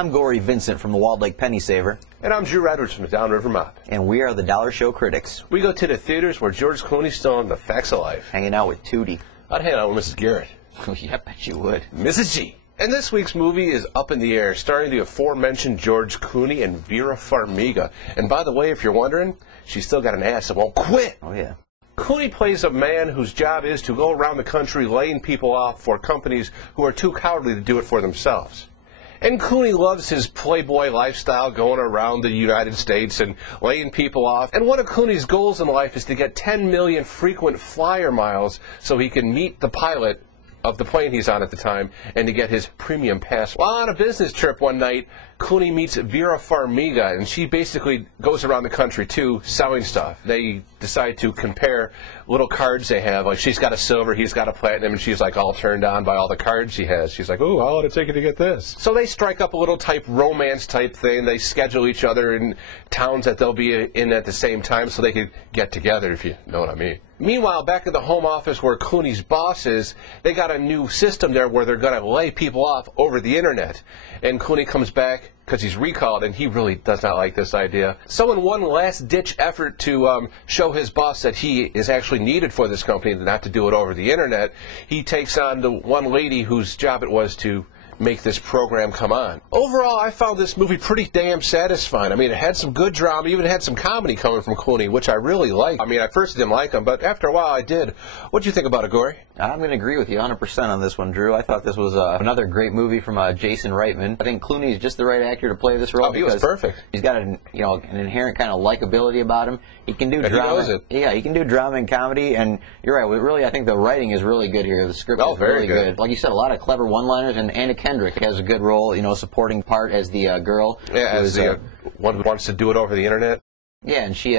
I'm Gory Vincent from the Walled Lake Penny Saver. And I'm Drew Edwards from the Downriver Mop. And we are the Dollar Show Critics. We go to the theaters where George Clooney's still in The Facts of Life. Hanging out with Tootie. I'd hang out with Mrs. Garrett. Yeah, I bet you would. Mrs. G. And this week's movie is Up in the Air, starring the aforementioned George Clooney and Vera Farmiga. And by the way, if you're wondering, she's still got an ass that won't quit. Oh, yeah. Clooney plays a man whose job is to go around the country laying people off for companies who are too cowardly to do it for themselves. And Clooney loves his playboy lifestyle, going around the United States and laying people off. And one of Clooney's goals in life is to get 10 million frequent flyer miles so he can meet the pilot of the plane he's on at the time and to get his premium pass. While on a business trip one night, Clooney meets Vera Farmiga, and she basically goes around the country, too, selling stuff. They decide to compare little cards they have. Like, she's got a silver, he's got a platinum, and she's, like, all turned on by all the cards she has. She's like, "Ooh, how would it take you to get this?" So they strike up a little romance-type thing. They schedule each other in towns that they'll be in at the same time so they could get together, if you know what I mean. Meanwhile, back at the home office where Clooney's boss is, they got a new system there where they're going to lay people off over the internet. And Clooney comes back because he's recalled, and he really does not like this idea. So in one last-ditch effort to show his boss that he is actually needed for this company and not to do it over the internet, he takes on the one lady whose job it was to make this program come on. Overall, I found this movie pretty damn satisfying. I mean, it had some good drama, even had some comedy coming from Clooney, which I really liked. I mean, at first I didn't like him, but after a while I did. What'd you think about it, Gory? I'm going to agree with you 100% on this one, Drew. I thought this was another great movie from Jason Reitman. I think Clooney is just the right actor to play this role. Oh, he was perfect. He's got an inherent kind of likability about him. He can do drama. He knows it. Yeah, he can do drama and comedy, and you're right. Really, I think the writing is really good here. The script is very really good. Like you said, a lot of clever one-liners, and Anna Kendrick has a good role, supporting part as the girl. Yeah, as the one who wants to do it over the internet. Yeah, and she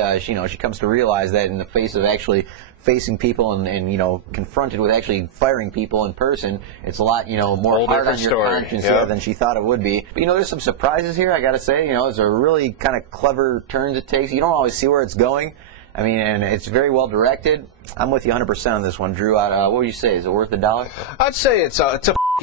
comes to realize that in the face of actually facing people and confronted with actually firing people in person, it's a lot, more hard on your conscience than she thought it would be. But, there's some surprises here, I gotta say. There's a really kind of clever turns it takes. You don't always see where it's going. I mean, and it's very well directed. I'm with you 100% on this one, Drew. What would you say? Is it worth $1? I'd say it's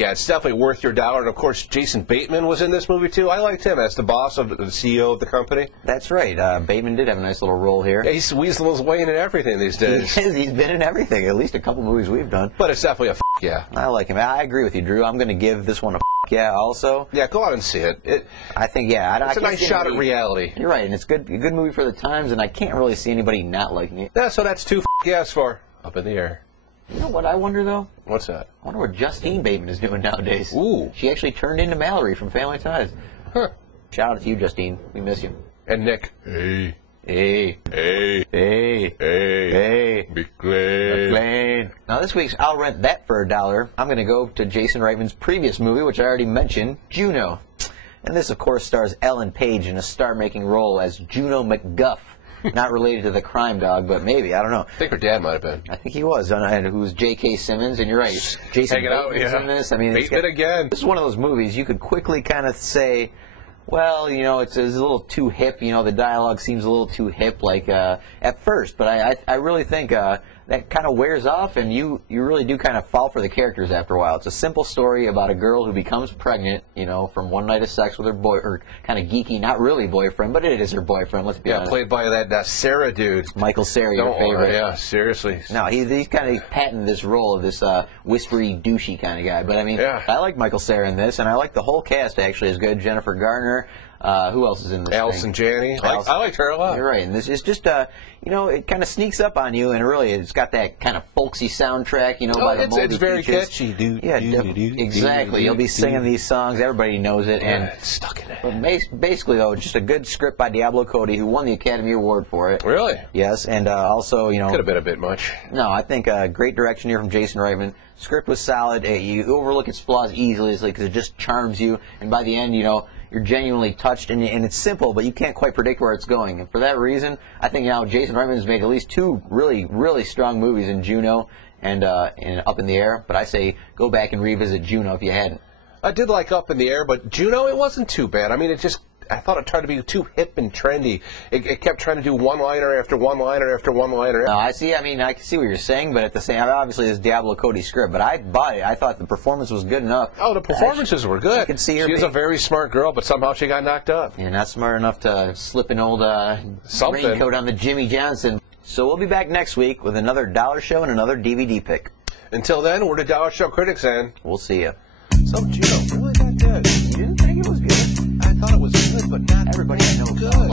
it's definitely worth your dollar. And of course, Jason Bateman was in this movie too. I liked him as the boss of the CEO of the company. That's right. Bateman did have a nice little role here. Yeah, he's weaseling his way in everything these days. He is. He's been in everything. At least a couple movies we've done. But it's definitely a yeah. I like him. I agree with you, Drew. I'm going to give this one a yeah. Also. Yeah, go out and see it. I think it's a nice shot at reality. You're right, and it's a good movie for the times, and I can't really see anybody not liking it. Yeah, so that's 2 yes for Up in the Air. You know what I wonder, though? What's that? I wonder what Justine Bateman is doing nowadays. Ooh. She actually turned into Mallory from Family Ties. Huh. Shout out to you, Justine. We miss you. And Nick. Hey. Hey. Hey. Hey. Hey. Hey. McLean. Now, this week's I'll Rent That for $1. I'm going to go to Jason Reitman's previous movie, which I already mentioned, Juno. And this, of course, stars Ellen Page in a star-making role as Juno McGuff. Not related to the crime dog, but maybe. I don't know. I think her dad might have been. I think he was. And who's J.K. Simmons, and you're right. Jason Bateman's in this. I mean, Bateman again. This is one of those movies you could quickly kind of say, well, it's a little too hip. The dialogue seems a little too hip, like at first. But I really think that kind of wears off, and you really do kind of fall for the characters after a while. It's a simple story about a girl who becomes pregnant, from one night of sex with her or kind of geeky, not really boyfriend, but it is her boyfriend. Let's be honest. Yeah, played by that Sarah dude. Michael Cera, your favorite. Yeah, seriously. No, he's kind of patented this role of this whispery, douchey kind of guy. But I mean, I like Michael Cera in this, and I like the whole cast actually is good. Jennifer Garner. Who else is in this Allison Janney. I liked her a lot. You're right. And this is just, it kind of sneaks up on you, and really it's got that kind of folksy soundtrack, by the it's very catchy. Exactly. You'll be singing these songs. Everybody knows it. And it's stuck in it. But basically, though, just a good script by Diablo Cody, who won the Academy Award for it. Really? Yes. And also, Could have been a bit much. No, I think great direction here from Jason Reitman. Script was solid. You overlook its flaws easily because it just charms you. And by the end, you're genuinely touched, and it's simple, but you can't quite predict where it's going. And for that reason, I think Jason Reitman has made at least 2 really, really strong movies in Juno and Up in the Air. But I say go back and revisit Juno if you hadn't. I did like Up in the Air, but Juno, it wasn't too bad. I mean, I thought it tried to be too hip and trendy. It kept trying to do one-liner after one-liner after one-liner. No, I see. I mean, I can see what you're saying, but at the same, obviously, it's Diablo Cody script. But I bought it. I thought the performance was good enough. Oh, the performances were good. I could see her. She is a very smart girl, but somehow she got knocked up. Yeah, not smart enough to slip an old raincoat on the Jimmy Johnson. So we'll be back next week with another Dollar Show and another DVD pick. Until then, we're the Dollar Show critics, and we'll see you. So, Juno, really that good? You didn't think it was good? I thought it was good, but not everybody knows good.